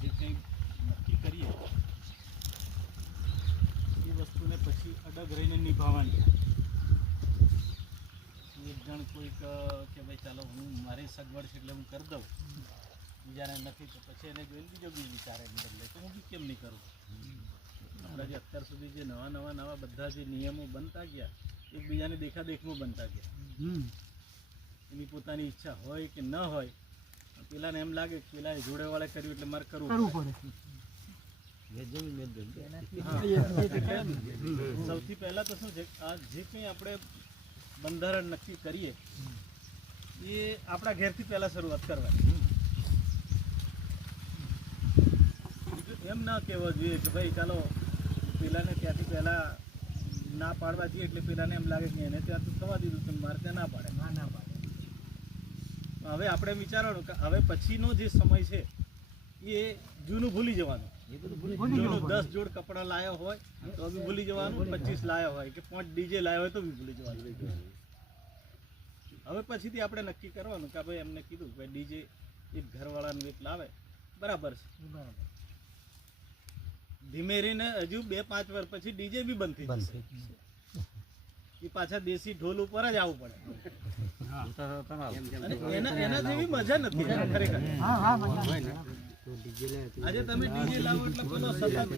જે કંઈ નક્કી કરીએ એ વસ્તુને પછી અડગ રહીને નિભાવવાની. એક જણ કોઈક કે ભાઈ ચાલો હું મારી સગવડ છે એટલે હું કરી દઉં, બીજાને નથી તો પછી એને જોઈને બીજો બી વિચારે બદલે તો હું બી કેમ નહીં કરું. આપણા જે અત્યાર સુધી જે નવા બધા જે નિયમો બનતા ગયા એકબીજાની દેખાદેખમાં બનતા ગયા. એની પોતાની ઈચ્છા હોય કે ન હોય, પેલાને એમ લાગે કે પેલા જોડેવાળે કર્યું એટલે મારે કરવું પડે. સૌથી પહેલા તો શું છે, આ જે કંઈ આપણે બંધારણ નક્કી કરીએ એ આપણા ઘેરથી પહેલા શરૂઆત કરવાની. એમ ના કહેવો જોઈએ કે ભાઈ ચાલો પેલાને ત્યાંથી પહેલા ના પાડવા જઈએ એટલે પેલાને એમ લાગે કે એને ત્યાં તો થવા દીધું તો મારે ત્યાં ના પાડે. હવે આપણે વિચારવાનું કે હવે પછીનો જે સમય છે એ જૂનું ભૂલી જવાનું. જૂનું 10 જોડ કપડાં લાયો હોય તો બી ભૂલી જવાનું, 25 લાયો હોય કે 5 ડીજે લાયો હોય તો બી ભૂલી જવાનું. હવે પછીથી આપણે નક્કી કરવાનું કે ભાઈ એમને કીધું ભાઈ ડીજે એક ઘરવાળાનું એક લાવે બરાબર છે. ધીમે રહીને હજુ 2-5 વર્ષ પછી ડીજે બી બંધ થઈ જશે. એ પાછા દેશી ઢોલ ઉપર જ આવવું પડે. એના જેવી મજા નથી ખરેખર. આજે તમે ડીજે લાવો એટલે પેલો સતત